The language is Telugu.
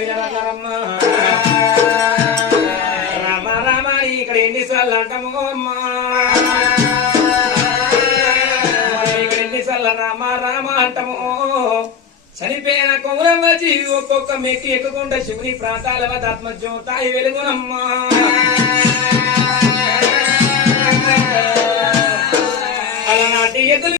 వినరమ్మా రామ రామ ఇక్కడ ఎన్నిసార్లు అంటాము అమ్మా ఇక్కడ ఎన్నిసార్లు రామ రామ అంటాము చనిపోయిన కొమురమ్మ జీవి ఒక్కొక్క మెక్కి ఎక్కుకుంటే శివుని ప్రాంతాల వద్ద ఆత్మజ్యోతాయి వెలుగునమ్మా